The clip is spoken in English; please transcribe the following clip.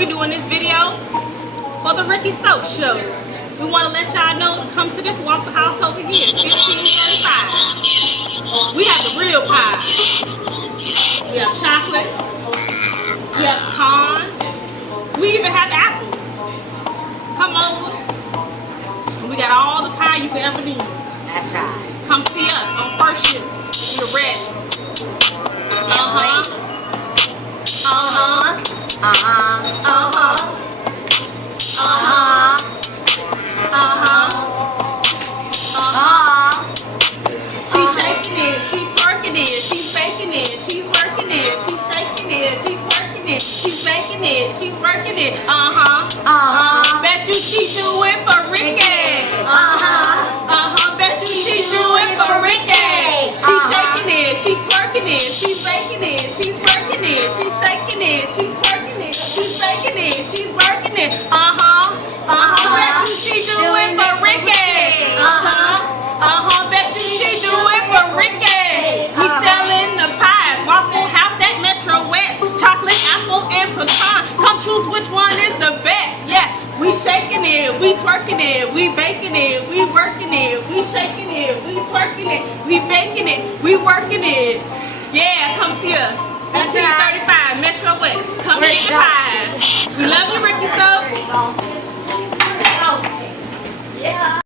We're doing this video for the Ricky Stokes Show. We want to let y'all know to come to this Waffle House over here, 1535. We have the real pie. We have chocolate. We have pecan. We even have apple. Come over. We got all the pie you can ever need. That's right. Come see us on first shift. We're ready. Uh-huh. Uh-huh. Uh-huh. Uh-huh. Uh-huh. Uh-huh. Uh-huh. She's shaking it, she's twerking it, she's baking it, she's working it, she's shaking it, she's twerking it, she's baking it, she's working it. Uh-huh. Uh-huh. Bet you she do it for Ricky. Uh-huh. Uh-huh. Bet you she do it for Ricky. She's shaking it, she's twerking it, she's baking it, she's working it, she's shaking it, she's twerking it, she's baking it, she's working it. Uh-huh. Uh-huh. Bet you she do it for Ricky. Uh-huh. Uh-huh. Bet you she do it for Ricky. We selling the pies. Waffle House at Metro West. Chocolate, apple, and pecan. Come choose which one is the best. Yeah. We shaking it, we twerking it, we baking it, we working it, we shaking it, we twerking it, we baking it, we working it. Yeah, come see us. That's right. 1535 Metro West. Come Ricky get the pies. We love you, Ricky Stokes. Awesome. Yeah.